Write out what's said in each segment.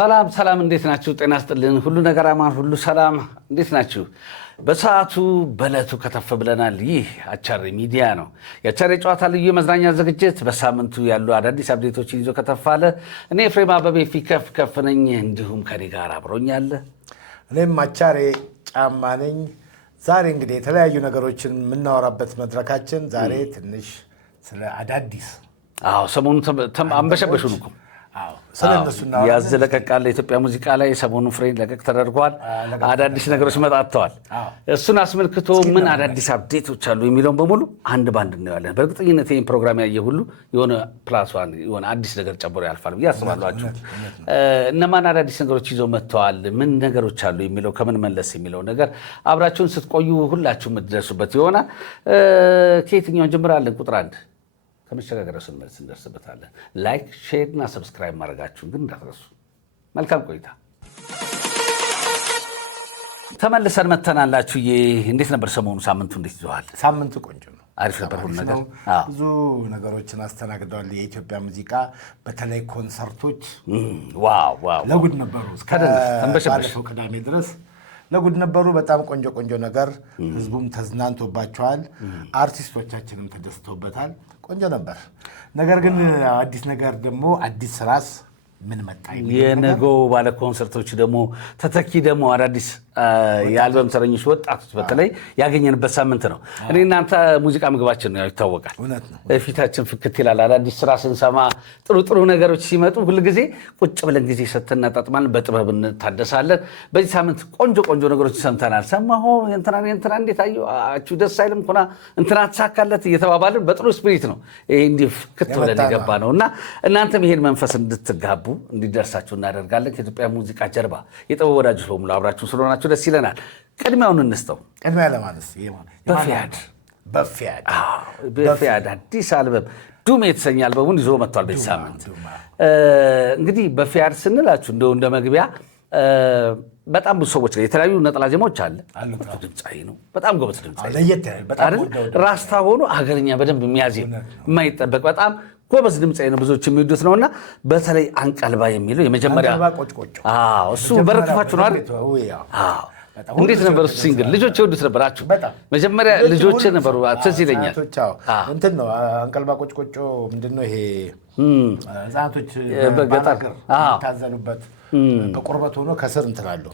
ሰላም ሰላም እንዴት ናችሁ? ጤና ይስጥልን። ሁሉ ነገር አማን፣ ሁሉ ሰላም። እንዴት ናችሁ? በሰዓቱ በዕለቱ ከተፍ ብለናል። ይህ አቻሬ ሚዲያ ነው። የአቻሬ ጨዋታ ልዩ የመዝናኛ ዝግጅት በሳምንቱ ያሉ አዳዲስ አፕዴቶችን ይዞ ከተፍ አለ። እኔ ኤፍሬም አበቤ ፊከፍ ከፍ ነኝ። እንዲሁም ከኔ ጋር አብሮኛል እኔም አቻሬ ጫማ ነኝ። ዛሬ እንግዲህ የተለያዩ ነገሮችን የምናወራበት መድረካችን ዛሬ ትንሽ ስለ አዳዲስ ሰሞኑን አንበሸበሹን እኮ ያዘለቀቃለ ኢትዮጵያ ሙዚቃ ላይ ሰሞኑ ፍሬን ለቀቅ ተደርጓል። አዳዲስ ነገሮች መጣጥተዋል። እሱን አስመልክቶ ምን አዳዲስ አፕዴቶች አሉ የሚለውን በሙሉ አንድ ባንድ እናያለን። በእርግጠኝነት ይህን ፕሮግራም ያየ ሁሉ የሆነ ፕላስ ዋን የሆነ አዲስ ነገር ጨምሮ ያልፋል ብዬ አስባለሁ። እነማን አዳዲስ ነገሮች ይዘው መጥተዋል፣ ምን ነገሮች አሉ የሚለው ከምን መለስ የሚለው ነገር አብራችሁን ስትቆዩ ሁላችሁ የምትደርሱበት ይሆናል። ከየትኛው እንጀምራለን? ቁጥር አንድ ከመሸጋገሪያው ስንመለስ እንደርስበታለን። ላይክ፣ ሼር እና ሰብስክራይብ ማድረጋችሁን ግን እንዳትረሱ። መልካም ቆይታ። ተመልሰን መተናላችሁ። እንዴት ነበር ሰሞኑ? ሳምንቱ እንዴት ይዘዋል? ሳምንቱ ቆንጆ ነው። አሪፍ ነበር ሁሉ ነገር። ብዙ ነገሮችን አስተናግደዋል። የኢትዮጵያ ሙዚቃ በተለይ ኮንሰርቶች ዋው ለጉድ ነበሩ። ባለፈው ቅዳሜ ድረስ ለጉድ ነበሩ። በጣም ቆንጆ ቆንጆ ነገር፣ ህዝቡም ተዝናንቶባቸዋል። አርቲስቶቻችንም ተደስተውበታል። ቆንጆ ነበር። ነገር ግን አዲስ ነገር ደግሞ አዲስ ስራስ ምን መጣ? የነገው ባለ ኮንሰርቶች ደግሞ ተተኪ ደግሞ አዳዲስ የአልበም ሰረኞች ወጣቶች በተለይ ያገኘንበት ሳምንት ነው። እኔ እናንተ ሙዚቃ ምግባችን ነው ይታወቃል። ፊታችን ፍክት ይላል። አዳዲስ ስራ ስንሰማ ጥሩ ጥሩ ነገሮች ሲመጡ ሁልጊዜ ቁጭ ብለን ጊዜ ሰጥተን እናጣጥማለን፣ በጥበብ እንታደሳለን። በዚህ ሳምንት ቆንጆ ቆንጆ ነገሮች ሰምተናል። ሰማሁ እንትና እንዴት አያችሁ ደስ አይልም ኮና እንትና ተሳካለት እየተባባልን በጥሩ ስፒሪት ነው ይሄ እንዲህ ፍክት ብለን የገባ ነው እና እናንተም ይሄን መንፈስ እንድትጋቡ እንዲደርሳችሁ እናደርጋለን። ከኢትዮጵያ ሙዚቃ ጀርባ የጥበብ ወዳጆች በሙሉ አብራችሁ ስለሆናችሁ ደስ ይለናል። ቅድሚያውን እንስተው። ቅድሚያ ለማለት በፊያድ አዲስ አልበም ዱም የተሰኘ አልበሙን ይዞ መጥቷል በዚህ ሳምንት። እንግዲህ በፊያድ ስንላችሁ እንደ መግቢያ በጣም ብዙ ሰዎች ላይ የተለያዩ ነጠላ ዜማዎች አለ። ድምፃዊ ነው፣ በጣም ጎበዝ ድምፃዊ ራስታ ሆኖ ሀገርኛ በደንብ የሚያዜም የማይጠበቅ በጣም ጎበዝ ድምፃዊ ነው፣ ብዙዎች የሚወዱት ነውና በተለይ አንቀልባ የሚለው የመጀመሪያ እሱ በረከፋችሁ ነው አይደል? እንዴት ነበር እሱ ሲንግል? ልጆች ይወዱት ነበራችሁ? መጀመሪያ ልጆች ነበሩ፣ ትዝ ይለኛል። እንትን ነው አንቀልባ ቆጭቆጮ ምንድን ነው ይሄ? ህፃናቶች በገጠር ታዘኑበት በቁርበት ሆኖ ከስር እንትላለሁ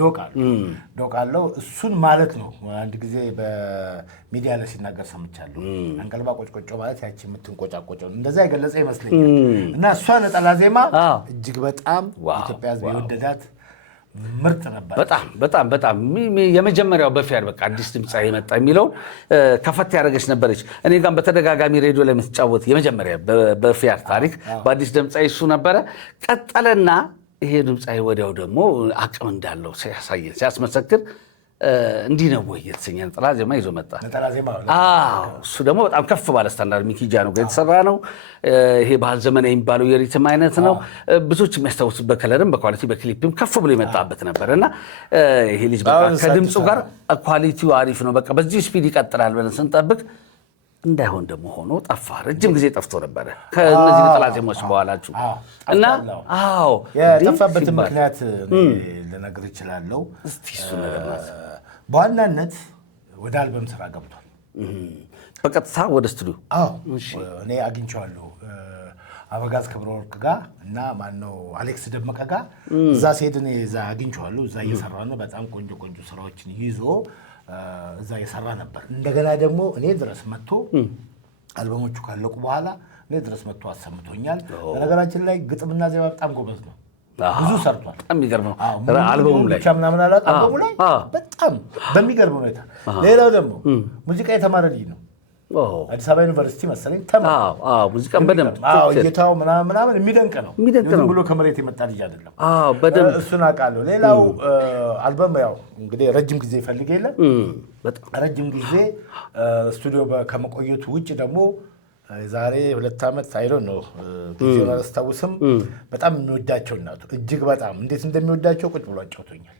ዶቃ አለው። እሱን ማለት ነው። አንድ ጊዜ በሚዲያ ላይ ሲናገር ሰምቻለሁ። አንቀልባ ቆጭቆጮ ማለት ያቺ የምትንቆጫቆጨው እንደዛ የገለጸ ይመስለኛል። እና እሷ ነጠላ ዜማ እጅግ በጣም ኢትዮጵያ ሕዝብ የወደዳት ምርጥ ነበር። በጣም የመጀመሪያው በፊያድ በቃ አዲስ ድምፅ የመጣ የሚለውን ከፈት ያደረገች ነበረች። እኔ ጋር በተደጋጋሚ ሬዲዮ ላይ የምትጫወት የመጀመሪያ በፊያድ ታሪክ በአዲስ ድምፅ እሱ ነበረ። ቀጠለና ይሄ ድምፅ ወዲያው ደግሞ አቅም እንዳለው ሲያስመሰክር እንዲህ ነው ወይ የተሰኘ ነጠላ ዜማ ይዞ መጣ። እሱ ደግሞ በጣም ከፍ ባለ ስታንዳርድ ሚኪጃ ነው የተሰራ ነው። ይሄ ባህል ዘመናዊ የሚባለው የሪትም አይነት ነው። ብዙዎች የሚያስታውሱት በከለርም በኳሊቲ በክሊፕም ከፍ ብሎ የመጣበት ነበር እና ይሄ ልጅ በቃ ከድምፁ ጋር ኳሊቲው አሪፍ ነው። በቃ በዚህ ስፒድ ይቀጥላል ብለን ስንጠብቅ እንዳይሆን ደግሞ ሆኖ ጠፋ። ረጅም ጊዜ ጠፍቶ ነበረ ከእነዚህ ነጠላ ዜማዎች በኋላችሁ እና የጠፋበትን ምክንያት ልነግር እችላለሁ። እስቲ እሱ ነገር በዋናነት ወደ አልበም ስራ ገብቷል። በቀጥታ ወደ ስቱዲዮ እኔ አግኝቼዋለሁ አበጋዝ ክብረወርቅ ጋር እና ማነው አሌክስ ደመቀ ጋር እዛ ሲሄድ እኔ እዛ አግኝቼዋለሁ። እዛ እየሰራ ነው። በጣም ቆንጆ ቆንጆ ስራዎችን ይዞ እዛ እየሰራ ነበር። እንደገና ደግሞ እኔ ድረስ መጥቶ አልበሞቹ ካለቁ በኋላ እኔ ድረስ መጥቶ አሰምቶኛል። በነገራችን ላይ ግጥምና ዜማ በጣም ጎበዝ ነው። ብዙ ሰርቷል። በጣም የሚገርም ነው። አልበሙም ላይ ምናምን አላት አልበሙ ላይ በጣም በሚገርም ሁኔታ። ሌላው ደግሞ ሙዚቃ የተማረ ልጅ ነው። አዲስ አበባ ዩኒቨርሲቲ መሰለኝ ሙዚቃን በደንብ እይታው ምናምን የሚደንቅ ነው። ዝም ብሎ ከመሬት የመጣ ልጅ አይደለም። እሱን አውቃለሁ። ሌላው አልበም ያው እንግዲህ ረጅም ጊዜ ይፈልግ የለም ረጅም ጊዜ ስቱዲዮ ከመቆየቱ ውጭ ደግሞ ዛሬ 2 ዓመት አይዶን ነው ጊዜውን አላስታውስም። በጣም የሚወዳቸው እናቱ እጅግ በጣም እንዴት እንደሚወዳቸው ቁጭ ብሎ አጫውቶኛል።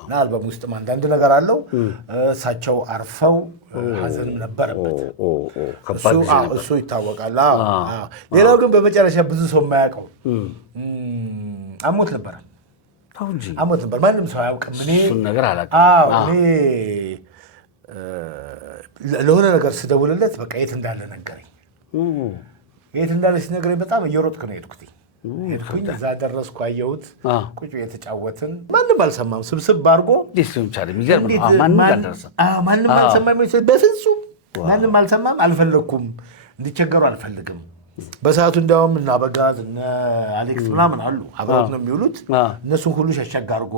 እና አልበም ውስጥም አንዳንድ ነገር አለው። እሳቸው አርፈው ሀዘንም ነበረበት፣ እሱ ይታወቃል። ሌላው ግን በመጨረሻ ብዙ ሰው የማያውቀው አሞት ነበር። ማንም ሰው አያውቅም። እኔ ለሆነ ነገር ስደውልለት በቃ የት እንዳለ ነገረኝ። የት እንዳለ ሲነግረኝ በጣም እየሮጥክ ነው ሄድኩኝ። እዛ ደረስኩ፣ አየሁት፣ ቁጭ የተጫወትን። ማንም አልሰማም። ስብስብ አድርጎ ማንም አልሰማም። በፍጹም ማንም አልሰማም። አልፈለግኩም፣ እንዲቸገሩ አልፈልግም። በሰዓቱ እንዲያውም እና በጋዝ እነ አሌክስ ምናምን አሉ አብረውት ነው የሚውሉት። እነሱን ሁሉ ሸሸግ አድርጎ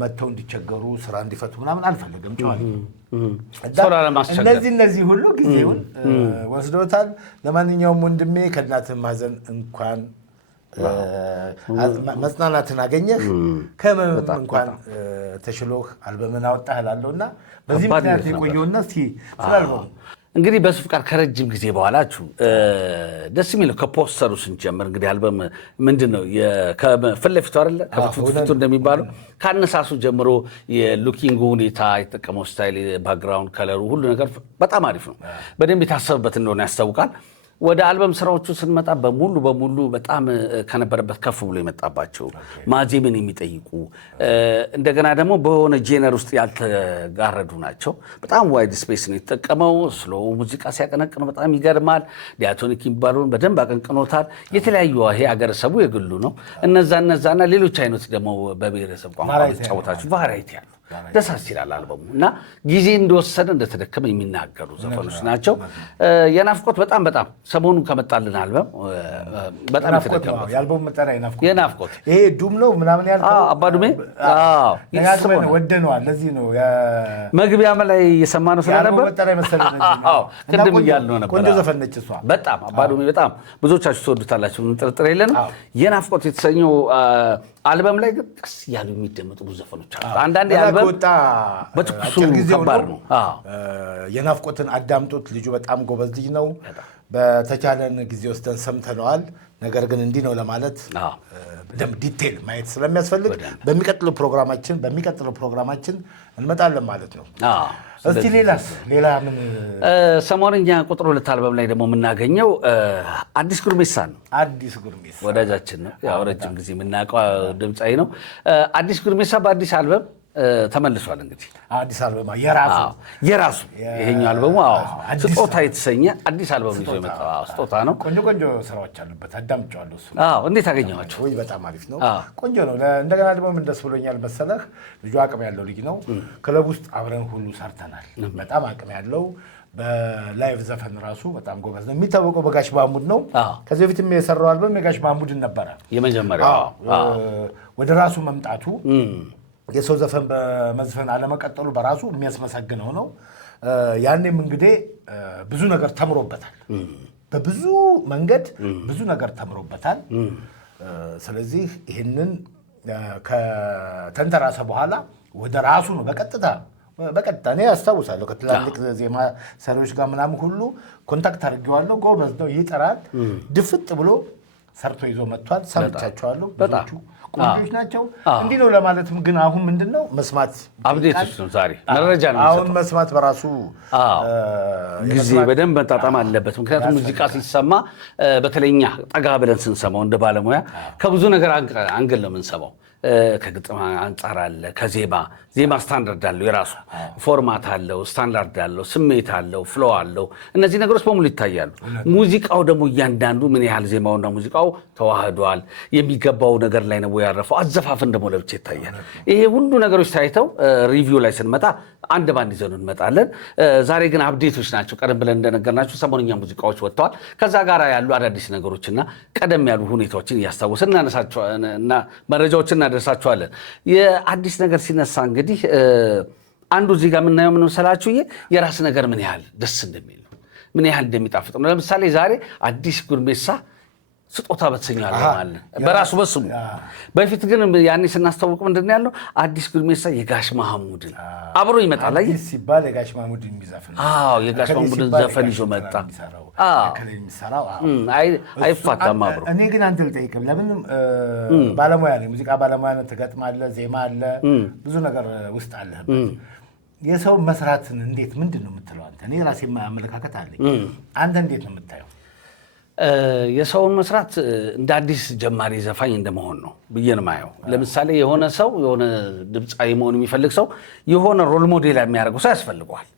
መጥተው እንዲቸገሩ ስራ እንዲፈቱ ምናምን አልፈልግም። እነዚህ ሁሉ ጊዜውን ወስዶታል። ለማንኛውም ወንድሜ ከእናትህ ማዘን እንኳን መጽናናትን አገኘህ፣ ከህመም እንኳን ተሽሎህ አልበምን አወጣህ እላለሁና በዚህ ምክንያት የቆየውና እስኪ ስለ አልበሙ እንግዲህ በሱ ፍቃድ ከረጅም ጊዜ በኋላችሁ ደስ የሚለው ከፖስተሩ ስንጀምር እንግዲህ አልበም ምንድን ነው ከፊት ለፊቱ አይደለ ከፊቱ እንደሚባለው ከአነሳሱ ጀምሮ የሉኪንግ ሁኔታ የተጠቀመው ስታይል፣ ባክግራውንድ ከለሩ፣ ሁሉ ነገር በጣም አሪፍ ነው። በደንብ የታሰበበት እንደሆነ ያስታውቃል። ወደ አልበም ስራዎቹ ስንመጣ በሙሉ በጣም ከነበረበት ከፍ ብሎ የመጣባቸው ማዜምን የሚጠይቁ እንደገና ደግሞ በሆነ ጄነር ውስጥ ያልተጋረዱ ናቸው። በጣም ዋይድ ስፔስ ነው የተጠቀመው። ስሎ ሙዚቃ ሲያቀነቅነው በጣም ይገርማል። ዲያቶኒክ የሚባለውን በደንብ አቀንቅኖታል። የተለያዩ ይሄ ሀገረሰቡ የግሉ ነው። እነዛና ሌሎች አይነት ደግሞ በብሔረሰብ ቋንቋ ተጫወታችሁ ቫራይቲ ያሉ ደሳስ ይላል አልበሙ እና ጊዜ እንደወሰደ እንደተደከመ የሚናገሩ ዘፈኖች ናቸው። የናፍቆት በጣም ሰሞኑ ከመጣልን አልበም በጣም የተደከመ የአልበሙ መጠሪያ የናፍቆት ይሄ ዱም ነው ምናምን ያልከው አባዱሜ ወደነዋል። ለዚህ ነው መግቢያ ላይ የሰማነው ስለነበር ቅድም እያልነው ነበር። ቆንጆ ዘፈን ነች እሷ በጣም አባዱሜ በጣም ብዙዎቻችሁ ትወዱታላችሁ፣ ጥርጥር የለንም። የናፍቆት የተሰኘው አልበም ላይ ግን ቀስ እያሉ የሚደመጡ ብዙ ዘፈኖች አሉ። አንዳንዴ አልበም በትኩሱ ከባድ ነው። የናፍቆትን አዳምጦት። ልጁ በጣም ጎበዝ ልጅ ነው። በተቻለን ጊዜ ወስደን ሰምተነዋል። ነገር ግን እንዲህ ነው ለማለት በደንብ ዲቴል ማየት ስለሚያስፈልግ በሚቀጥለው ፕሮግራማችን እንመጣለን ማለት ነው። እስቲ ሌላ ምን ሰሞንኛ ቁጥር 2 አልበም ላይ ደግሞ የምናገኘው አዲስ ጉርሜሳ ነው። አዲስ ጉርሜሳ ወዳጃችን ነው። ያው ረጅም ጊዜ የምናውቀው ድምፃዊ ነው። አዲስ ጉርሜሳ በአዲስ አልበም ተመልሷል። እንግዲህ አዲስ አልበም የራሱ ይሄኛው አልበሙ ስጦታ የተሰኘ አዲስ አልበም ይዞ የመጣው ስጦታ ነው። ቆንጆ ስራዎች አሉበት። አዳምጫለሁ። እሱ እንዴት አገኘኋቸው? ወይ በጣም አሪፍ ነው። ቆንጆ ነው። እንደገና ደግሞ ምን ደስ ብሎኛል መሰለህ፣ ልጁ አቅም ያለው ልጅ ነው። ክለብ ውስጥ አብረን ሁሉ ሰርተናል። በጣም አቅም ያለው በላይቭ ዘፈን ራሱ በጣም ጎበዝ ነው። የሚታወቀው በጋሽ ማሙድ ነው። ከዚህ በፊትም የሰራው አልበም የጋሽ ማሙድን ነበረ የመጀመሪያው። ወደ ራሱ መምጣቱ የሰው ዘፈን በመዝፈን አለመቀጠሉ በራሱ የሚያስመሰግነው ነው። ያኔም እንግዲህ ብዙ ነገር ተምሮበታል። በብዙ መንገድ ብዙ ነገር ተምሮበታል። ስለዚህ ይህንን ከተንተራሰ በኋላ ወደ ራሱ ነው በቀጥታ እኔ ያስታውሳለሁ ከትላልቅ ዜማ ሰሪዎች ጋር ምናምን ሁሉ ኮንታክት አድርጌዋለሁ። ጎበዝ ነው፣ ይጠራል። ድፍጥ ብሎ ሰርቶ ይዞ መጥቷል። ሰምቻቸዋለሁ። ብዙዎቹ ቆንጆች ናቸው። እንዲህ ነው ለማለትም ግን አሁን ምንድነው መስማት አብዴቶች ነው። ዛሬ መረጃ ነው። አሁን መስማት በራሱ ጊዜ በደንብ መጣጣም አለበት። ምክንያቱም ሙዚቃ ሲሰማ በተለይኛ ጠጋ ብለን ስንሰማው እንደ ባለሙያ ከብዙ ነገር አንግል ነው የምንሰማው። ከግጥም አንጻር አለ፣ ዜማ ስታንዳርድ አለው፣ የራሱ ፎርማት አለው፣ ስታንዳርድ አለው፣ ስሜት አለው፣ ፍሎ አለው። እነዚህ ነገሮች በሙሉ ይታያሉ። ሙዚቃው ደግሞ እያንዳንዱ ምን ያህል ዜማውና ሙዚቃው ተዋህዷል፣ የሚገባው ነገር ላይ ነው ያረፈው፣ አዘፋፍን ደግሞ ለብቻ ይታያል። ይሄ ሁሉ ነገሮች ታይተው ሪቪው ላይ ስንመጣ አንድ ባንድ ይዘን እንመጣለን። ዛሬ ግን አፕዴቶች ናቸው። ቀደም ብለን እንደነገርናችሁ ሰሞንኛ ሙዚቃዎች ወጥተዋል። ከዛ ጋር ያሉ አዳዲስ ነገሮችና ቀደም ያሉ ሁኔታዎችን እያስታወስን እናነሳቸውና መረጃዎችን እናደርሳቸዋለን። የአዲስ ነገር ሲነሳ እንግዲህ አንዱ እዚህ ጋር የምናየው ምን መሰላችሁ? የራስ ነገር ምን ያህል ደስ እንደሚል ምን ያህል እንደሚጣፍጥ ነው። ለምሳሌ ዛሬ አዲስ ጉርሜሳ ስጦታ በተሰኘው አልበም አለ በራሱ በስሙ። በፊት ግን ያኔ ስናስተዋውቅ ምንድን ነው ያለው አዲስ ጉርሜሳ የጋሽ ማህሙድን አብሮ ይመጣል። አይ ሲባል የጋሽ ማህሙድን የሚዘፍን የጋሽ ማህሙድን ዘፈን ይዞ መጣ። አይፋታም አብሮ። እኔ ግን አንተ ልጠይቅም፣ ለምን ባለሙያ ነህ፣ ሙዚቃ ባለሙያ ነህ፣ ትገጥማለህ፣ ዜማ አለ፣ ብዙ ነገር ውስጥ አለህበት። የሰው መስራትን እንዴት ምንድን ነው የምትለው አንተ? እኔ ራሴ አመለካከት አለኝ። አንተ እንዴት ነው የምታየው? የሰውን መስራት እንደ አዲስ ጀማሪ ዘፋኝ እንደመሆን ነው ብዬ ነው የማየው። ለምሳሌ የሆነ ሰው የሆነ ድምፃዊ መሆን የሚፈልግ ሰው የሆነ ሮል ሞዴል የሚያደርገው ሰው ያስፈልገዋል።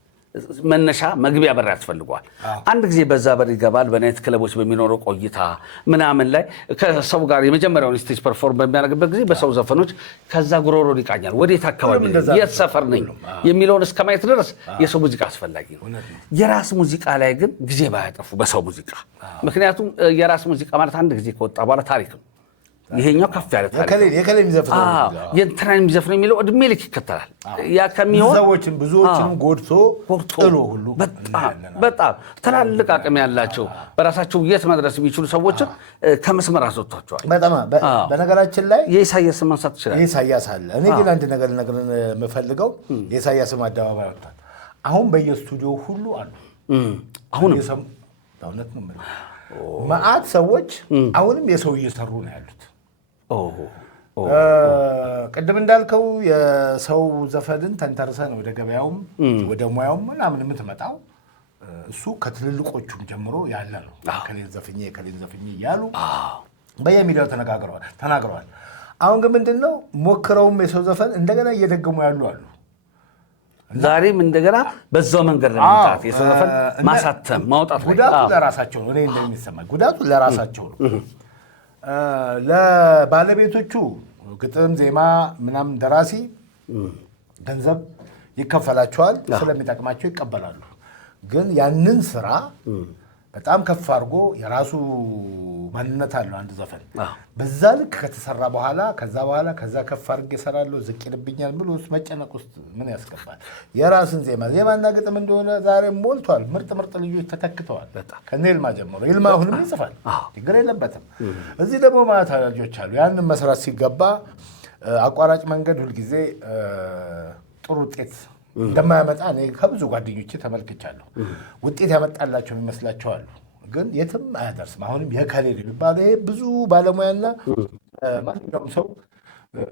መነሻ መግቢያ በር ያስፈልገዋል። አንድ ጊዜ በዛ በር ይገባል። በናይት ክለቦች በሚኖረው ቆይታ ምናምን ላይ ከሰው ጋር የመጀመሪያውን ስቴጅ ፐርፎርም በሚያደርግበት ጊዜ በሰው ዘፈኖች ከዛ ጉሮሮ ይቃኛል። ወዴት አካባቢ የት ሰፈር ነኝ የሚለውን እስከ ማየት ድረስ የሰው ሙዚቃ አስፈላጊ ነው። የራስ ሙዚቃ ላይ ግን ጊዜ ባያጠፉ በሰው ሙዚቃ። ምክንያቱም የራስ ሙዚቃ ማለት አንድ ጊዜ ከወጣ በኋላ ታሪክ ነው። ይሄኛው ከፍ ያለ ታሪክ የእንትና የሚዘፍነው የሚለው እድሜ ልክ ይከተላል። ያ ከሚሆን ሰዎችን ብዙዎችንም ጎድቶ ጥሎ ሁሉ በጣም ትላልቅ አቅም ያላቸው በራሳቸው የት መድረስ የሚችሉ ሰዎችን ከመስመር አስወጥቷቸዋል። በነገራችን ላይ የኢሳያስን ማንሳት ይችላል። የኢሳያስ አለ። እኔ ግን አንድ ነገር ልነግርህ የምፈልገው የኢሳያስም አደባባይ ወጥቷል። አሁን በየስቱዲዮ ሁሉ አሉ። አሁንም በእውነት ነው መዓት ሰዎች አሁንም የሰው እየሰሩ ነው ያሉት። ቅድም እንዳልከው የሰው ዘፈንን ተንተርሰን ወደ ገበያውም ወደ ሙያውም ምናምን የምትመጣው እሱ ከትልልቆቹም ጀምሮ ያለ ነው። ከሌን ዘፍኜ እያሉ በየሚዲያው ተናግረዋል። አሁን ግን ምንድን ነው ሞክረውም የሰው ዘፈን እንደገና እየደገሙ ያሉ አሉ። ዛሬም እንደገና በዛው መንገድ ለመምጣት የሰው ዘፈን ማሳተም ማውጣት ጉዳቱ ለራሳቸው ነው። እኔ እንደሚሰማኝ ጉዳቱ ለራሳቸው ነው። ለባለቤቶቹ ግጥም፣ ዜማ ምናምን ደራሲ ገንዘብ ይከፈላቸዋል፣ ስለሚጠቅማቸው ይቀበላሉ። ግን ያንን ስራ በጣም ከፍ አድርጎ የራሱ ማንነት አለው አንድ ዘፈን። በዛ ልክ ከተሰራ በኋላ ከዛ ከፍ አድርጌ እሰራለሁ ዝቅ ይልብኛል ብሎ መጨነቅ ውስጥ ምን ያስገባል? የራስን ዜማና ግጥም እንደሆነ ዛሬም ሞልቷል። ምርጥ ልጆች ተተክተዋል። ከነ ይልማ ጀምሮ ይልማ አሁንም ይጽፋል፣ ችግር የለበትም። እዚህ ደግሞ ማታ ልጆች አሉ። ያንን መስራት ሲገባ አቋራጭ መንገድ ሁልጊዜ ጥሩ ውጤት እንደማያመጣ እኔ ከብዙ ጓደኞቼ ተመልክቻለሁ። ውጤት ያመጣላቸው የሚመስላቸው አሉ፣ ግን የትም አያደርስም። አሁንም የከሌ የሚባለው ይሄ ብዙ ባለሙያና ማንኛውም ሰው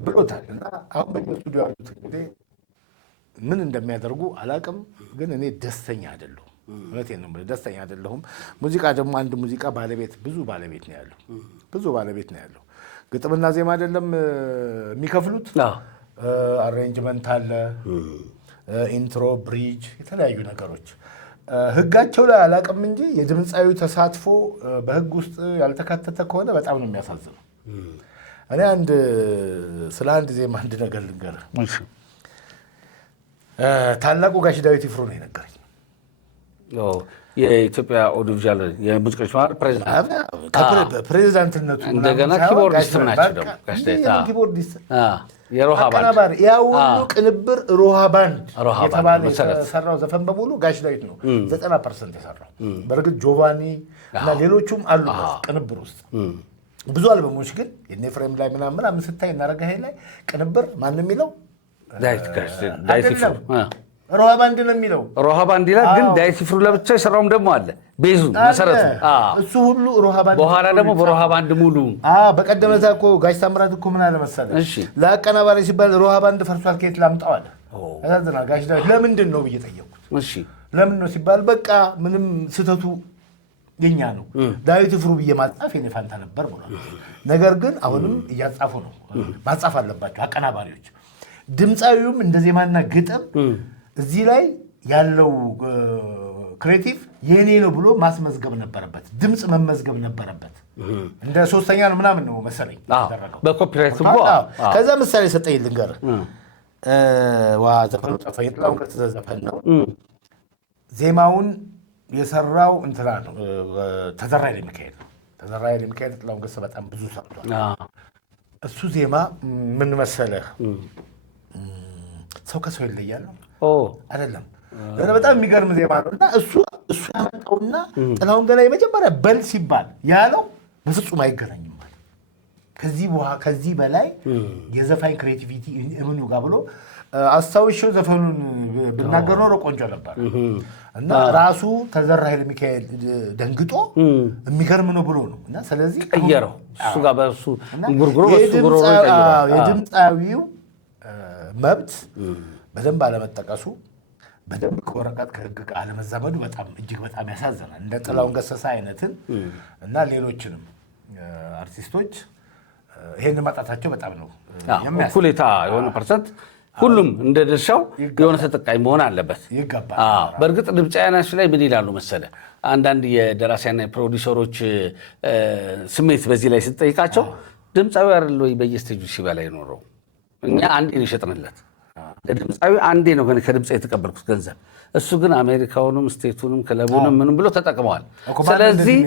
ብሎታል። እና አሁን በስቱዲዮ ያሉት እንግዲህ ምን እንደሚያደርጉ አላውቅም፣ ግን እኔ ደስተኛ አይደለሁም። እውነቴን ነው የምልህ፣ ደስተኛ አይደለሁም። ሙዚቃ ደግሞ አንድ ሙዚቃ ብዙ ባለቤት ነው ያለው። ግጥምና ዜማ አይደለም የሚከፍሉት፣ አሬንጅመንት አለ፣ ኢንትሮ፣ ብሪጅ፣ የተለያዩ ነገሮች ህጋቸው ላይ አላውቅም እንጂ የድምፃዊ ተሳትፎ በህግ ውስጥ ያልተካተተ ከሆነ በጣም ነው የሚያሳዝነው። እኔ ስለ አንድ ዜማ አንድ ነገር ልንገርህ። ታላቁ ጋሽ ዳዊት ይፍሩ ነው የነገረኝ። የኢትዮጵያ ኦዲዮቪዥዋል የሙዚቀኞች ማህበር ፕሬዚዳንትነቱ እንደገና ኪቦርዲስትም ናቸው ደግሞ ኪቦርዲስት የሮሃ ባንድ ያ ሁሉ ቅንብር ሮሃ ባንድ የተባለ የተሰራው ዘፈን በሙሉ ጋሽ ዳዊት ነው 90% የሰራው። በእርግጥ ጆቫኒ እና ሌሎቹም አሉበት ቅንብር ውስጥ። ብዙ አልበሞች ግን የእነ ኤፍሬም ላይ ምናምን ስታይ እናረጋሄ ላይ ቅንብር ማን የሚለው ዳዊት ይፍሩ ሮሃ ባንድ ነው የሚለው። ሮሃ ባንድ ይላል፣ ግን ዳዊት ይፍሩ ለብቻ የሰራውም ደግሞ አለ። ቤዙ መሰረቱ እሱ ሁሉ ሮሃ ባንድ። በኋላ ደግሞ በሮሃ ባንድ ሙሉ በቀደምታ እኮ ጋሽ ታምራት እኮ ምን አለ መሰለህ ለአቀናባሪ ሲባል ሮሃ ባንድ ፈርሷል ከየት ላምጣው አለ። ያሳዝናል። ጋሽ ዳዊት ለምንድን ነው ብዬ ጠየቅኩት። ለምን ነው ሲባል በቃ ምንም ስህተቱ የኛ ነው፣ ዳዊት ይፍሩ ብዬ ማጻፍ የኔ ፋንታ ነበር ብሏል። ነገር ግን አሁንም እያጻፉ ነው፣ ማጻፍ አለባቸው አቀናባሪዎች። ድምፃዊውም እንደ ዜማና ግጥም እዚህ ላይ ያለው ክሬቲቭ የኔ ነው ብሎ ማስመዝገብ ነበረበት። ድምፅ መመዝገብ ነበረበት። እንደ ሶስተኛ ነው ምናምን ነው መሰለኝ ያደረገው በኮፒራይት። ከዛ ምሳሌ ሰጠኝ ልንገርህ። ዘፈኑ ጠፋ፣ የጥላሁን ገሰሰ ዘፈን ነው። ዜማውን የሰራው እንትና ነው ተዘራ ኃይለ ሚካኤል ነው። ተዘራ ኃይለ ሚካኤል ጥላሁን ገሰሰ በጣም ብዙ ሰርቷል። እሱ ዜማ ምን መሰለህ ሰው ከሰው ይለያል ነው አይደለም። በጣም የሚገርም ዜማ ነው። እና እሱ ያመጣውና ጥላሁን ገና የመጀመሪያ በል ሲባል ያለው በፍጹም አይገናኝም ማለት ከዚህ በላይ የዘፋኝ ክሬቲቪቲ እምኑ ጋር ብሎ አስታውሼው ዘፈኑን ብናገር ኖሮ ቆንጆ ነበር እና ራሱ ተዘራ ኃይለ ሚካኤል ደንግጦ የሚገርም ነው ብሎ ነው እና ስለዚህ ቀየረው እሱ ጋር በሱ ጉርጉሮ በሱ ጉርጉሮ ቀየረው የድምፃዊው መብት በደንብ አለመጠቀሱ በደንብ ከወረቀት ከህግ ጋር አለመዛመዱ በጣም እጅግ በጣም ያሳዝናል። እንደ ጥላሁን ገሰሰ አይነትን እና ሌሎችንም አርቲስቶች ይሄን ማጣታቸው በጣም ነው የሚያሳዝነው። እኩሌታ የሆነ ፐርሰንት ሁሉም እንደ ድርሻው የሆነ ተጠቃሚ መሆን አለበት ይገባል። በእርግጥ ድምፃውያኖች ላይ ምን ይላሉ መሰለ አንዳንድ የደራሲያና የፕሮዲውሰሮች ስሜት በዚህ ላይ ስትጠይቃቸው ድምፃዊ አይደል ወይ በየስቴጁ ሲበላ የኖረው እኛ አንዴ ነው የሸጥንለት ለድምፃዊ አንዴ ነው ከድምፃ የተቀበልኩት ገንዘብ እሱ ግን አሜሪካውንም ስቴቱንም ክለቡንም ምንም ብሎ ተጠቅመዋል። ስለዚህ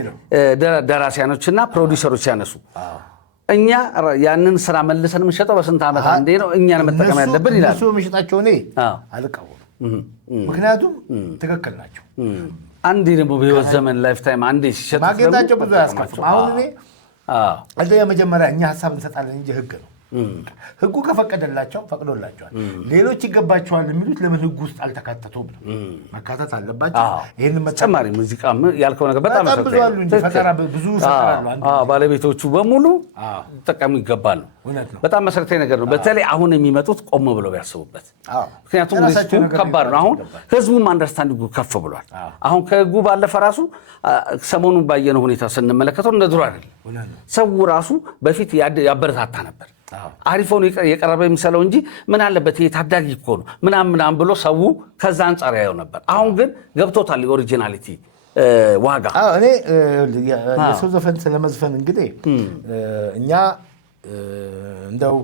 ደራሲያኖችና ፕሮዲውሰሮች ያነሱ እኛ ያንን ስራ መልሰን የምንሸጠው በስንት ዓመት አንዴ ነው እኛን መጠቀም ያለብን ይላል። እሱ የሚሸጣቸው እኔ አልቃወምም፣ ምክንያቱም ትክክል ናቸው። አንዴ ደግሞ በህይወት ዘመን ላይፍ ታይም አንዴ ሲሸጥ ማግኘታቸው ብዙ አያስከፍም። አሁን እኔ አንደኛ መጀመሪያ እኛ ሀሳብ እንሰጣለን እንጂ ህግ ነው ህጉ ከፈቀደላቸው ፈቅዶላቸዋል። ሌሎች ይገባቸዋል የሚሉት ለምን ህጉ ውስጥ አልተካተቱም ነው መካተት አለባቸው። ይሄን ተጨማሪ ሙዚቃ ያልከው ነገር በጣም ብዙ አሉ እንጂ ፈጠራ ብዙ ፈጠራሉ ባለቤቶቹ በሙሉ ተጠቀሙ ይገባሉ። በጣም መሰረታዊ ነገር ነው። በተለይ አሁን የሚመጡት ቆም ብለው ቢያስቡበት። ምክንያቱም ሪስኩ ከባድ ነው። አሁን ህዝቡም አንደርስታንዲንጉ ከፍ ብሏል። አሁን ከህጉ ባለፈ ራሱ ሰሞኑን ባየነው ሁኔታ ስንመለከተው እንደ ድሮ አይደለም። ሰው ራሱ በፊት ያበረታታ ነበር። አሪፍ ሆኖ የቀረበ የሚሰለው እንጂ ምን አለበት ይሄ ታዳጊ እኮ ነው ምናምን ብሎ ሰው ከዛ አንጻር ያየው ነበር። አሁን ግን ገብቶታል የኦሪጂናሊቲ ዋጋ። እኔ የሰው ዘፈን ስለመዝፈን እንግዲህ እኛ እንደው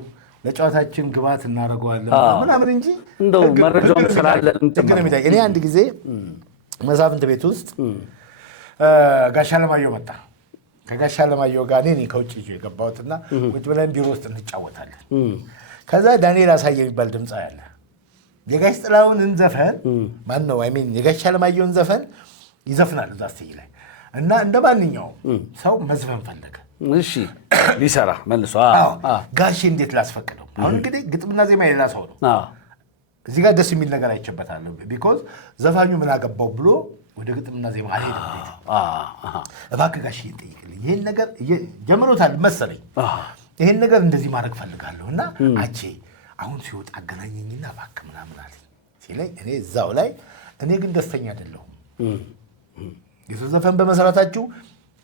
ለጨዋታችን ግባት እናደርገዋለን ምናምን እንጂ እንደው መረጃውን ስላለን እኔ አንድ ጊዜ መሳፍንት ቤት ውስጥ ጋሽ አለማየሁ መጣ። ከጋሽ አለማየሁ ጋር እኔ ከውጭ ይዤ የገባሁትና ቁጭ ብለን ቢሮ ውስጥ እንጫወታለን። ከዛ ዳንኤል አሳየ የሚባል ድምፅ ያለ የጋሽ ጥላሁንን ዘፈን ማን ነው የጋሽ አለማየሁን ዘፈን ይዘፍናል እዛ ስቴጅ ላይ እና እንደ ማንኛውም ሰው መዝፈን ፈለገ። እሺ ሊሰራ መልሶ ጋሽ እንዴት ላስፈቅደው? አሁን እንግዲህ ግጥምና ዜማ የሌላ ሰው ነው። እዚህ ጋር ደስ የሚል ነገር አይቼበታለሁ። ቢኮዝ ዘፋኙ ምን አገባው ብሎ ወደ ግጥምና ዜማ አልሄድም። እባክህ ጋሽ ጠይቅልኝ ይህን ነገር ጀምሮታል መሰለኝ ይህን ነገር እንደዚህ ማድረግ ፈልጋለሁ እና አቼ አሁን ሲወጣ አገናኘኝና እባክህ ምናምን አለኝ ሲለኝ እኔ እዛው ላይ እኔ ግን ደስተኛ አይደለሁም የሰው ዘፈን በመሰረታችሁ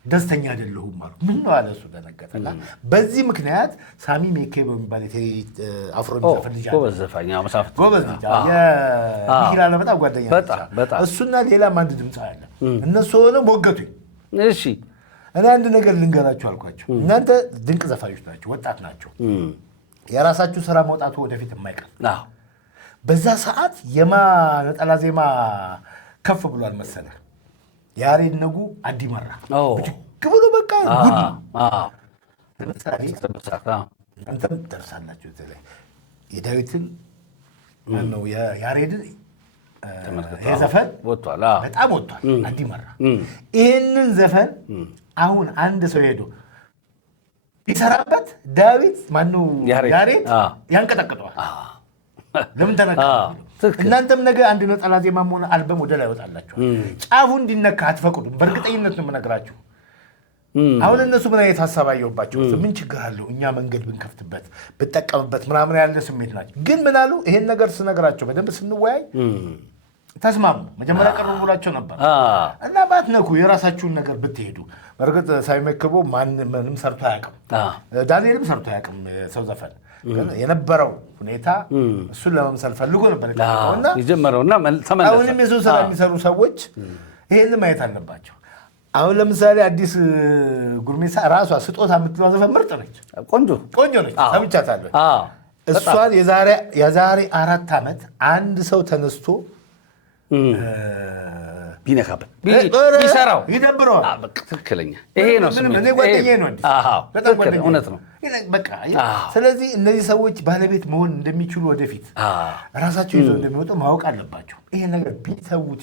ደስተኛ አይደለሁም ማለት ምን ነው አለ። እሱ ደነገጠና በዚህ ምክንያት ሳሚ ሜኬ በሚባል አፍሮ የሚዘፈን ልጅ ጎበዝ ዘፋኝ መሳፍንት ጎበዝ ልጅ የሚኪራለ በጣም ጓደኛ እሱና ሌላም አንድ ድምፅ አለ። እነሱ ሆነው ሞገቱኝ። እሺ እኔ አንድ ነገር ልንገራችሁ አልኳቸው። እናንተ ድንቅ ዘፋኞች ናቸው፣ ወጣት ናቸው። የራሳችሁ ስራ መውጣቱ ወደፊት የማይቀር በዛ ሰዓት ነጠላ ዜማ ከፍ ብሏል መሰለህ ያሬድ ነጉ አዲመራ ብድግ ብሎ በቃ ጉድ ለምሳሌ እናንተም ደርሳላችሁ ላይ የዳዊትን ነው ያሬድን ዘፈን ወጥቷል፣ በጣም ወጥቷል አዲመራ። ይህንን ዘፈን አሁን አንድ ሰው ሄዶ ቢሰራበት ዳዊት ማነው ያሬድ ያንቀጠቅጠዋል። ለምን ተነካ? እናንተም ነገ አንድ ነጠላ ዜማም ሆነ አልበም ወደ ላይ ወጣላችኋል። ጫፉ እንዲነካ አትፈቅዱም። በእርግጠኝነት ነው የምነግራችሁ። አሁን እነሱ ምን አይነት ሀሳብ አየሁባቸው? ምን ችግር አለው እኛ መንገድ ብንከፍትበት ብጠቀምበት ምናምን ያለ ስሜት ናቸው። ግን ምን አሉ? ይሄን ነገር ስነግራቸው በደንብ ስንወያይ ተስማሙ። መጀመሪያ ቀርቡ ብሏቸው ነበር እና ባትነኩ የራሳችሁን ነገር ብትሄዱ። በእርግጥ ሳይመክቦ ምንም ሰርቶ አያውቅም፣ ዳንኤልም ሰርቶ አያውቅም ሰው ዘፈን የነበረው ሁኔታ እሱን ለመምሰል ፈልጎ ነበር እና የጀመረውና ተመለሰ። አሁንም የሰው ስራ የሚሰሩ ሰዎች ይሄን ማየት አለባቸው። አሁን ለምሳሌ አዲስ ጉርሜሳ ራሷ ስጦታ የምትለው ዘፈን ምርጥ ነች፣ ቆንጆ ነች፣ ሰምቻታለሁ። እሷን የዛሬ 4 ዓመት አንድ ሰው ተነስቶ ቢነካበት ቢሰራው ይደብረዋል። ትክክለኛ ይሄ ነው ስሜት። እኔ ጓደኛዬ ነው አዲስ በጣም ጓደኛዬ እውነት ነው። በቃ ስለዚህ እነዚህ ሰዎች ባለቤት መሆን እንደሚችሉ ወደፊት ራሳቸው ይዘው እንደሚወጡ ማወቅ አለባቸው። ይሄ ነገር ቢተውት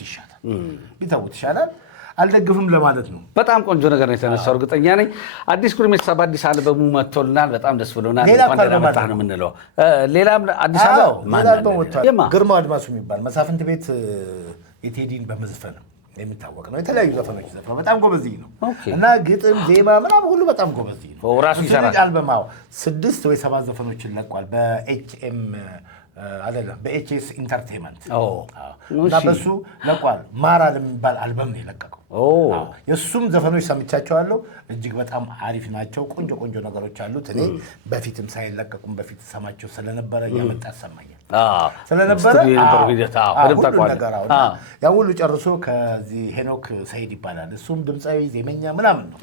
ይሻላል። አልደግፍም ለማለት ነው። በጣም ቆንጆ ነገር ነው የተነሳው። እርግጠኛ ነኝ አዲስ ጉርሜሳ በአዲስ አልበሙ መጥቶልናል። በጣም ደስ ብሎናል። እንኳን መጣህ ነው የምንለው። ሌላም አዲስ አልበም ወጥቷል። ግርማው አድማሱ የሚባል መሳፍንት ቤት የቴዲን በመዝፈን የሚታወቅ ነው። የተለያዩ ዘፈኖች ዘፍነው በጣም ጎበዝ ነው እና ግጥም ዜማ ምናምን ሁሉ በጣም ጎበዝ ነው። ራሱ ይሰራል። አልበም 6 ወይ 7 ዘፈኖችን ለቋል በኤችኤም አይደለም በኤችኤስ ኢንተርቴይንመንት እና በሱ ለቋል። ማራል የሚባል አልበም ነው የለቀቀው። የእሱም ዘፈኖች ሰምቻቸዋለሁ። እጅግ በጣም አሪፍ ናቸው። ቆንጆ ቆንጆ ነገሮች አሉት። እኔ በፊትም ሳይለቀቁም በፊት ሰማቸው ስለነበረ እያመጣ ያሰማኛል ስለነበረ ያ ሁሉ ጨርሶ ከዚህ ሄኖክ ሰይድ ይባላል። እሱም ድምፃዊ ዜመኛ ምናምን ነው።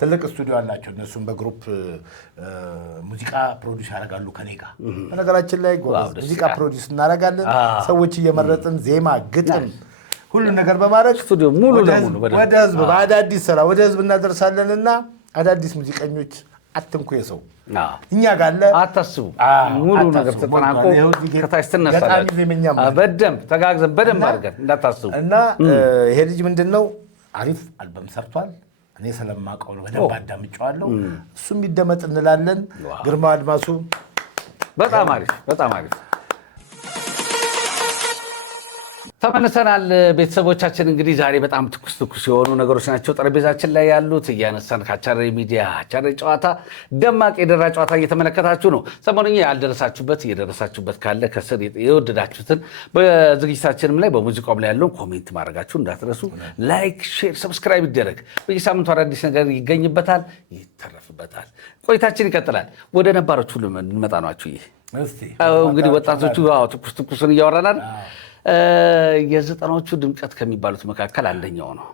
ትልቅ ስቱዲዮ አላቸው። እነሱም በግሩፕ ሙዚቃ ፕሮዲስ ያደርጋሉ ከኔ ጋር። በነገራችን ላይ ሙዚቃ ፕሮዲስ እናደርጋለን። ሰዎች እየመረጥን ዜማ፣ ግጥም ሁሉን ነገር በማድረግ ስቱዲዮ ሙሉ ለሙሉ ወደ ህዝብ በአዳዲስ ስራ ወደ ህዝብ እናደርሳለንና አዳዲስ ሙዚቀኞች አትንኩ። የሰው እኛ ጋር አለ አታስቡ። ሙሉ ነገር ተጠናቆ ከታች ትነሳላችሁ። በደንብ ተጋግዘን በደንብ አድርገን እንዳታስቡ። እና ይሄ ልጅ ምንድነው አሪፍ አልበም ሰርቷል። እኔ ስለማውቀው ነው በደንብ አዳምጬዋለሁ። እሱም ይደመጥ እንላለን። ግርማው አድማሱ በጣም አሪፍ በጣም አሪፍ። ተመልሰናል ቤተሰቦቻችን። እንግዲህ ዛሬ በጣም ትኩስ ትኩስ የሆኑ ነገሮች ናቸው ጠረጴዛችን ላይ ያሉት። እያነሳን ከአቻሬ ሚዲያ አቻሬ ጨዋታ ደማቅ የደራ ጨዋታ እየተመለከታችሁ ነው። ሰሞኑኛ ያልደረሳችሁበት እየደረሳችሁበት ካለ ከስር የወደዳችሁትን በዝግጅታችንም ላይ በሙዚቃውም ላይ ያለውን ኮሜንት ማድረጋችሁ እንዳትረሱ። ላይክ፣ ሼር፣ ሰብስክራይብ ይደረግ። በየሳምንቱ አዳዲስ ነገር ይገኝበታል፣ ይተረፍበታል። ቆይታችን ይቀጥላል። ወደ ነባሮች ሁሉ እንመጣ ናችሁ። ይህ እንግዲህ ወጣቶቹ ትኩስ ትኩስን እያወራናል። የዘጠናዎቹ ድምቀት ከሚባሉት መካከል አንደኛው ነው።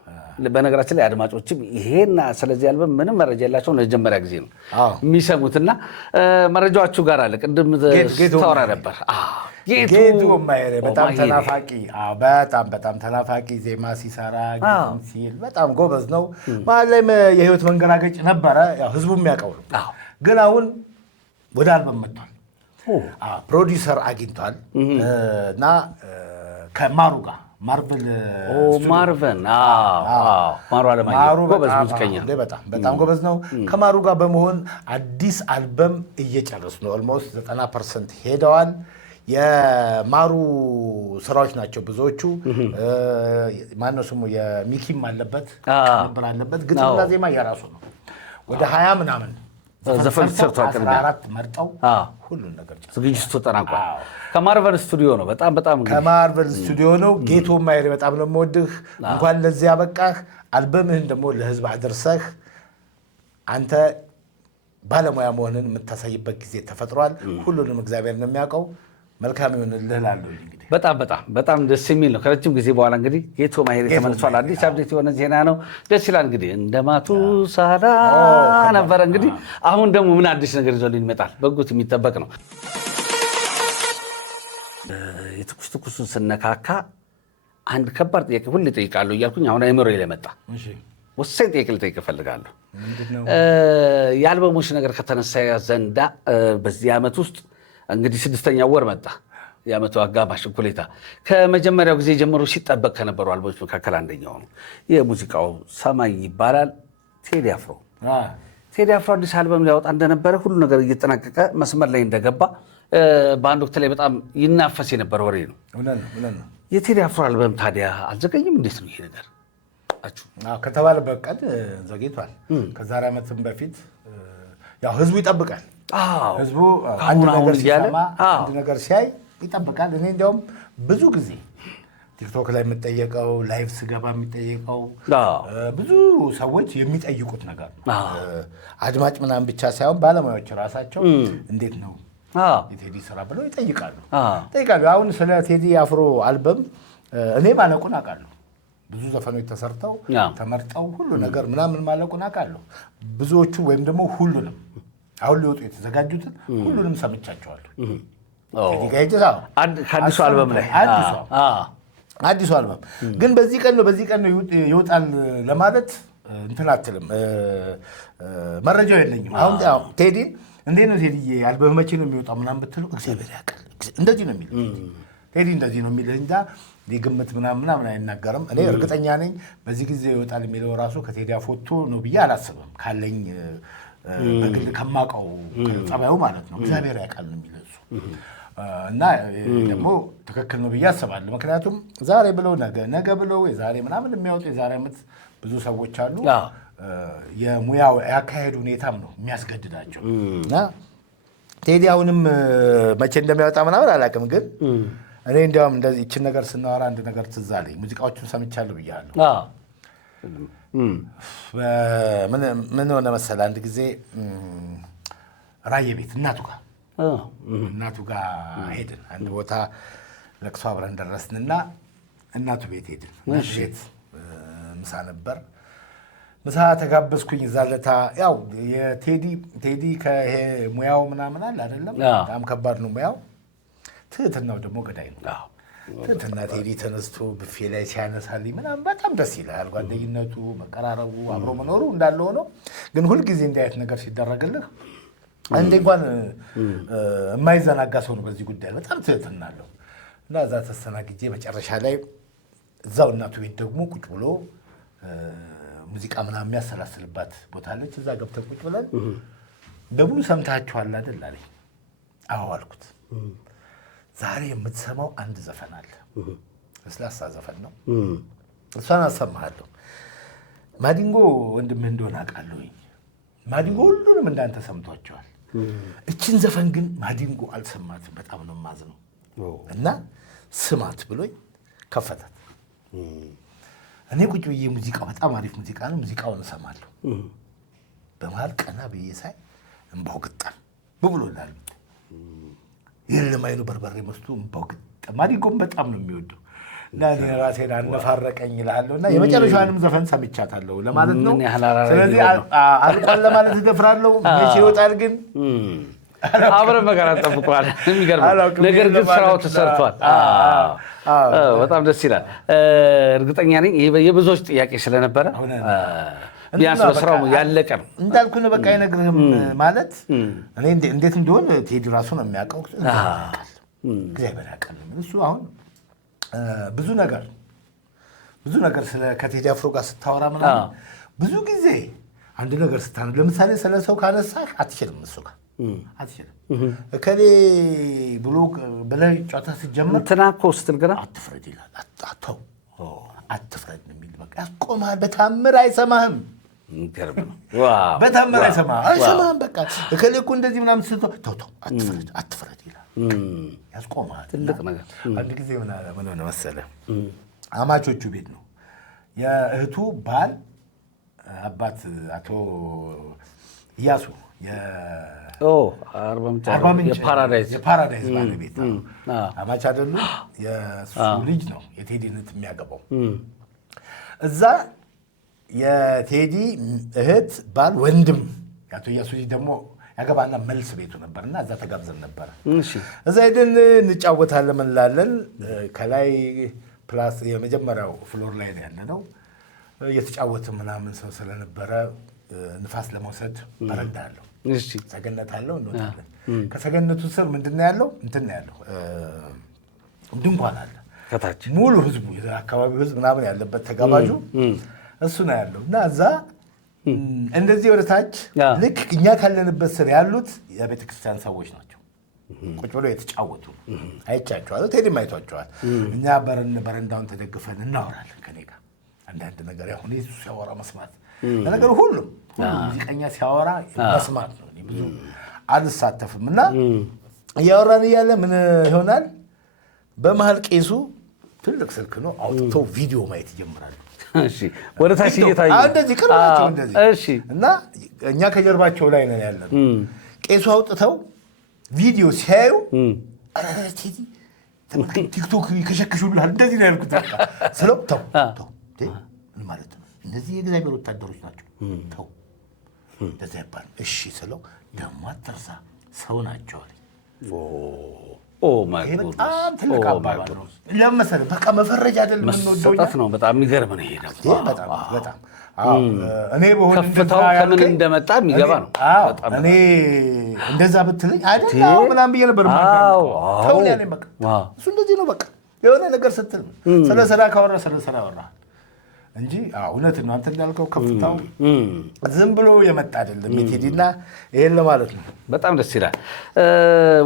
በነገራችን ላይ አድማጮችም ይሄና ስለዚህ አልበም ምንም መረጃ የላቸውም። ለመጀመሪያ ጊዜ ነው የሚሰሙትና መረጃዎቹ ጋር አለ። ቅድም ታወራ ነበር። ጌቱ ማይሬ በጣም ተናፋቂ በጣም ተናፋቂ ዜማ ሲሰራ ግጥም ሲል በጣም ጎበዝ ነው። መሀል ላይ የህይወት መንገራገጭ ነበረ። ያው ህዝቡ የሚያውቀው ነው። ግን አሁን ወደ አልበም መጥቷል። ፕሮዲውሰር አግኝቷል እና ከማሩ ጋር ማርቨን ማሩ አለማየሁ ጎበዝ ሙዚቀኛ በጣም ጎበዝ ነው። ከማሩ ጋር በመሆን አዲስ አልበም እየጨረሱ ነው። ኦልሞስት 90% ሄደዋል። የማሩ ስራዎች ናቸው ብዙዎቹ። ማነው ስሙ የሚኪም አለበት ነበር አለበት። ግጥምና ዜማ የራሱ ነው። ወደ 20 ምናምን ዘፈን ሰርቷል። 14 መርጠው ሁሉን ነገር ዝግጅቱ ተጠናቋል። ከማርቨል ስቱዲዮ ነው። በጣም ከማርቨል ስቱዲዮ ነው። ጌቶ ማይሬ በጣም ነው የምወድህ። እንኳን ለዚህ ያበቃህ። አልበምህን ደግሞ ለህዝብ አድርሰህ አንተ ባለሙያ መሆንን የምታሳይበት ጊዜ ተፈጥሯል። ሁሉንም እግዚአብሔር ነው የሚያውቀው። መልካም ይሁንልህ እላለሁ። እንግዲህ በጣም ደስ የሚል ነው። ከረጅም ጊዜ በኋላ እንግዲህ ጌቶ ማይሬ ተመልሷል። አዲስ አፕዴት የሆነ ዜና ነው። ደስ ይላል። እንግዲህ እንደ ማቱሳላ ነበረ። እንግዲህ አሁን ደግሞ ምን አዲስ ነገር ይዞልን ይመጣል? በጉት የሚጠበቅ ነው። የትኩስ ትኩሱን ስነካካ አንድ ከባድ ጥያቄ ሁሌ እጠይቃለሁ እያልኩኝ አሁን አይምሮዬ ላይ መጣ። ወሳኝ ጥያቄ ልጠይቅ እፈልጋለሁ። የአልበሞች ነገር ከተነሳ ዘንዳ በዚህ ዓመት ውስጥ እንግዲህ 6ኛው ወር መጣ። የዓመቱ አጋማሽ እኩሌታ ከመጀመሪያው ጊዜ ጀምሮ ሲጠበቅ ከነበሩ አልበሞች መካከል አንደኛው ነው። የሙዚቃው ሰማይ ይባላል። ቴዲ አፍሮ አዲስ አልበም ሊያወጣ እንደነበረ ሁሉ ነገር እየተጠናቀቀ መስመር ላይ እንደገባ በአንድ ወቅት ላይ በጣም ይናፈስ የነበረ ወሬ ነው። የቴዲ አፍሮ አልበም ታዲያ አልዘገኝም? እንዴት ነው ይሄ ነገር ከተባለበት ቀን ዘግይቷል። ከዛሬ ዓመትም በፊት ያው ህዝቡ ይጠብቃል። ህዝቡ አንድ ነገር ሲሰማ አንድ ነገር ሲያይ ይጠብቃል። እኔ እንዲያውም ብዙ ጊዜ ቲክቶክ ላይ የምጠየቀው ላይቭ ስገባ የሚጠየቀው ብዙ ሰዎች የሚጠይቁት ነገር አድማጭ ምናምን ብቻ ሳይሆን ባለሙያዎች ራሳቸው እንዴት ነው የቴዲ ስራ ብለው ይጠይቃሉ። አሁን ስለ ቴዲ አፍሮ አልበም እኔ ማለቁን አውቃለሁ። ብዙ ዘፈኖች ተሰርተው ተመርጠው ሁሉ ነገር ምናምን ማለቁን አውቃለሁ። ብዙዎቹ ወይም ደግሞ ሁሉንም አሁን ሊወጡ የተዘጋጁትን ሁሉንም ሰምቻቸዋለሁ። ከአዲሱ አልበም ላይ አዲሱ አልበም ግን በዚህ ቀን ነው ይወጣል ለማለት እንትን አትልም። መረጃው የለኝም። አሁን ቴዲን እንዴት ነው ቴዲ አልበም መቼ ነው የሚወጣው ምናምን ብትሉ እግዚአብሔር ያውቃል። እንደዚህ ነው የሚል ቴዲ እንደዚህ ነው የሚል እንጃ። ግምት ምናምን አይናገርም። እኔ እርግጠኛ ነኝ በዚህ ጊዜ ይወጣል የሚለው ራሱ ከቴዲ አፎቶ ነው ብዬ አላስብም። ካለኝ በግል ከማውቀው ጸባዩ ማለት ነው። እግዚአብሔር ያውቃል ነው የሚለው እሱ እና ደግሞ ትክክል ነው ብዬ አስባለሁ። ምክንያቱም ዛሬ ብለው ነገ ብለው የዛሬ ምናምን የሚያወጡ የዛሬ ዓመት ብዙ ሰዎች አሉ። የሙያው ያካሄድ ሁኔታም ነው የሚያስገድዳቸው እና ቴዲ አሁንም መቼ እንደሚያወጣ ምናምን አላውቅም፣ ግን እኔ እንዲያውም እንደዚህ ይችን ነገር ስናወራ አንድ ነገር ትዝ አለኝ። ሙዚቃዎቹን ሰምቻለሁ ብያለሁ። ምን ሆነ መሰለህ፣ አንድ ጊዜ ራየ ቤት እናቱ ጋር ሄድን። አንድ ቦታ ለቅሶ አብረን ደረስንና እናቱ ቤት ሄድን። ቤት ምሳ ነበር። ምሳ ተጋበዝኩኝ። እዛ ለታ ያው የቴዲ ከይሄ ሙያው ምናምን አለ አይደለም፣ በጣም ከባድ ነው ሙያው። ትህትናው ደግሞ ገዳይ ነው። ትህትና ቴዲ ተነስቶ ብፌ ላይ ሲያነሳልኝ ምናምን በጣም ደስ ይላል። ጓደኝነቱ፣ መቀራረቡ፣ አብሮ መኖሩ እንዳለ ሆኖ ግን ሁልጊዜ እንዲህ አይነት ነገር ሲደረግልህ አንዴ እንኳን የማይዘናጋ ሰው ነው። በዚህ ጉዳይ በጣም ትህትና አለው እና እዛ ተስተናግጄ መጨረሻ ላይ እዛው እናቱ ቤት ደግሞ ቁጭ ብሎ ሙዚቃ ምናምን የሚያሰላስልባት ቦታ አለች። እዛ ገብተን ቁጭ ብለን በሙሉ ሰምታችኋል አይደል አለኝ። አዎ አልኩት። ዛሬ የምትሰማው አንድ ዘፈን አለ፣ ለስላሳ ዘፈን ነው። እሷን አሰማሃለሁ። ማዲንጎ ወንድምህ እንደሆነ አውቃለሁኝ። ማዲንጎ ሁሉንም እንዳንተ ሰምቷቸዋል። እችን ዘፈን ግን ማዲንጎ አልሰማትም። በጣም ነው የማዝነው እና ስማት ብሎኝ ከፈታት። እኔ ቁጭ ብዬ ሙዚቃው በጣም አሪፍ ሙዚቃ ነው፣ ሙዚቃውን እሰማለሁ። በመሀል ቀና ብዬ ሳይ እንባው ግጣም ብሎላል። የለም አይኑ በርበሬ መስቱ እንባው ግጣም። ማዲንጎም በጣም ነው የሚወደው እና እኔ ራሴን አነፋረቀኝ እልሃለሁ። እና የመጨረሻዋንም ዘፈን ሰምቻታለሁ ለማለት ነው። ስለዚህ አልቋል ለማለት እደፍራለሁ። መቼ ይወጣል ግን አብረን በጋራ እንጠብቀዋለን። የሚገርም ነገር ግን ስራው ተሰርቷል። በጣም ደስ ይላል። እርግጠኛ ነኝ የብዙዎች ጥያቄ ስለነበረ ቢያንስ በስራው ያለቀ ነው እንዳልኩ ነው። በቃ አይነግርህም ማለት እኔ እንዴት እንደሆነ ቴዲ ራሱ ነው የሚያውቀው። እግዚአብሔር ያውቃል። እሱ አሁን ብዙ ነገር ስለ ከቴዲ አፍሮ ጋር ስታወራ ምናምን ብዙ ጊዜ አንድ ነገር ስታነሳ ለምሳሌ ስለ ሰው ካነሳህ አትችልም እሱ ጋር አትችልም። እከሌ ብሎ ብለህ ጨዋታ ስትጀምር እንትና እኮ ስትል ገና አትፍረድ ይላል። አትፍረድ ነው የሚል በቃ ያስቆምሃል። በታምር አይሰማህም። ይገርም ነው። በታምር አይሰማህም። በቃ እከሌ እኮ እንደዚህ ምናምን ስትለው ተው አትፍረድ ይላል። ያስቆምሃል። ትልቅ ነገር። አንድ ጊዜ ምን ሆነ መሰለህ፣ አማቾቹ ቤት ነው የእህቱ ባል አባት አቶ እያሱ የፓራዳይዝ ባለቤት አማች አይደሉ? የእሱ ልጅ ነው የቴዲን እህት የሚያገባው። እዛ የቴዲ እህት ባል ወንድም የአቶ እያሱ ልጅ ደግሞ ያገባና መልስ ቤቱ ነበርና እዛ ተጋብዘን ነበረ። እዛ ሄደን እንጫወታለን እንላለን። ከላይ ፕላስ የመጀመሪያው ፍሎር ላይ ነው ያለነው። እየተጫወትን ምናምን ሰው ስለነበረ ንፋስ ለመውሰድ በረንዳ አለው፣ ሰገነት አለው። እንወጣለን። ከሰገነቱ ስር ምንድን ነው ያለው? እንትን ነው ያለው፣ ድንኳን አለ ከታች ሙሉ ህዝቡ የአካባቢው ህዝብ ምናምን ያለበት ተጋባዡ እሱ ነው ያለው። እና እዛ እንደዚህ ወደ ታች ልክ እኛ ካለንበት ስር ያሉት የቤተክርስቲያን ሰዎች ናቸው። ቁጭ ብሎ የተጫወቱ አይቻቸዋለሁ። ቴዲም አይቷቸዋል። እኛ በረንዳውን ተደግፈን እናወራለን ከኔ ጋር አንዳንድ ነገር ያሁን እሱ ሲያወራ መስማት ለነገሩ ሁሉም ሙዚቀኛ ሲያወራ መስማት ነው። ብዙ አልሳተፍም እና እያወራን እያለ ምን ይሆናል፣ በመሀል ቄሱ ትልቅ ስልክ ነው አውጥተው ቪዲዮ ማየት ይጀምራሉ። ወደ ታች እየታዩ እንደዚህ ቅርባቸው እንደዚህ እና እኛ ከጀርባቸው ላይ ነን ያለን። ቄሱ አውጥተው ቪዲዮ ሲያዩ ቴዲ ቲክቶክ ይከሸክሹልሃል እንደዚህ ነው ያልኩት። ስለው ተው ምን ማለት ነው? እነዚህ የእግዚአብሔር ወታደሮች ናቸው። ተው እንደዚህ አይባልም። እሺ ስለው ደግሞ አትርሳ ሰው ናቸው አለኝ። ይሄ በጣም ትልቅ አባባል ነው። ለምን መሰለህ? በቃ መፈረጃ አይደለም የምንወደው ነው። በጣም የሚገርም ነው። ይሄ ደግሞ በጣም እኔ በሆነ ከፍታው ከምን እንደመጣ የሚገባ ነው። እኔ እንደዛ ብትለኝ አይደል ምናምን ብዬ ነበር። ተው ያለኝ በቃ እሱ እንደዚህ ነው። በቃ የሆነ ነገር ስትል ስለ ስራ ካወራ ስለ ስራ አወራ እንጂ እውነት ነው። አንተ እንዳልከው ከፍታው ዝም ብሎ የመጣ አይደለም የቴዲና ይሄን ለማለት ነው። በጣም ደስ ይላል።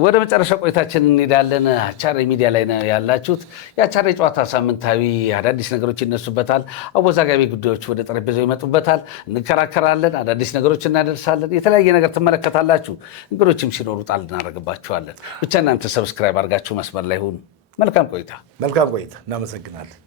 ወደ መጨረሻ ቆይታችን እንሄዳለን። አቻሬ ሚዲያ ላይ ነው ያላችሁት። የአቻሬ ጨዋታ ሳምንታዊ አዳዲስ ነገሮች ይነሱበታል። አወዛጋቢ ጉዳዮች ወደ ጠረጴዛው ይመጡበታል። እንከራከራለን፣ አዳዲስ ነገሮች እናደርሳለን። የተለያየ ነገር ትመለከታላችሁ። እንግዶችም ሲኖሩ ጣል እናደርግባችኋለን። ብቻ እናንተ ሰብስክራይብ አድርጋችሁ መስመር ላይ ሁኑ። መልካም ቆይታ። እናመሰግናለን።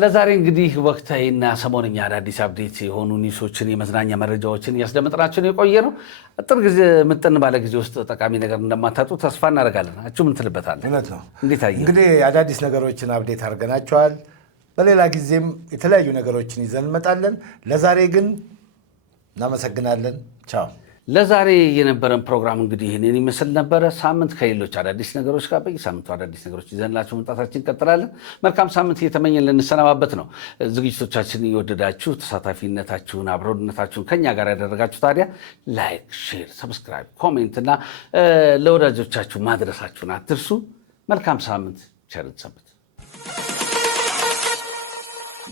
ለዛሬ እንግዲህ ወቅታዊና ሰሞነኛ አዳዲስ አፕዴት የሆኑ ኒውሶችን የመዝናኛ መረጃዎችን እያስደመጥናችሁ የቆየ ነው። አጥር ጊዜ ምጥን ባለ ጊዜ ውስጥ ጠቃሚ ነገር እንደማታጡ ተስፋ እናደርጋለን። አችሁ ምን ትልበታለህ? እውነት ነው። እንዴት አየህ? እንግዲህ አዳዲስ ነገሮችን አፕዴት አድርገናቸዋል። በሌላ ጊዜም የተለያዩ ነገሮችን ይዘን እንመጣለን። ለዛሬ ግን እናመሰግናለን። ቻው። ለዛሬ የነበረን ፕሮግራም እንግዲህ ይህንን ይመስል ነበረ። ሳምንት ከሌሎች አዳዲስ ነገሮች ጋር በየሳምንቱ አዳዲስ ነገሮች ይዘንላችሁ መምጣታችን እንቀጥላለን። መልካም ሳምንት እየተመኘን ልንሰነባበት ነው። ዝግጅቶቻችን እየወደዳችሁ ተሳታፊነታችሁን፣ አብሮነታችሁን ከኛ ጋር ያደረጋችሁ ታዲያ ላይክ፣ ሼር፣ ሰብስክራይብ፣ ኮሜንት እና ለወዳጆቻችሁ ማድረሳችሁን አትርሱ። መልካም ሳምንት፣ ቸር ሰንብቱ።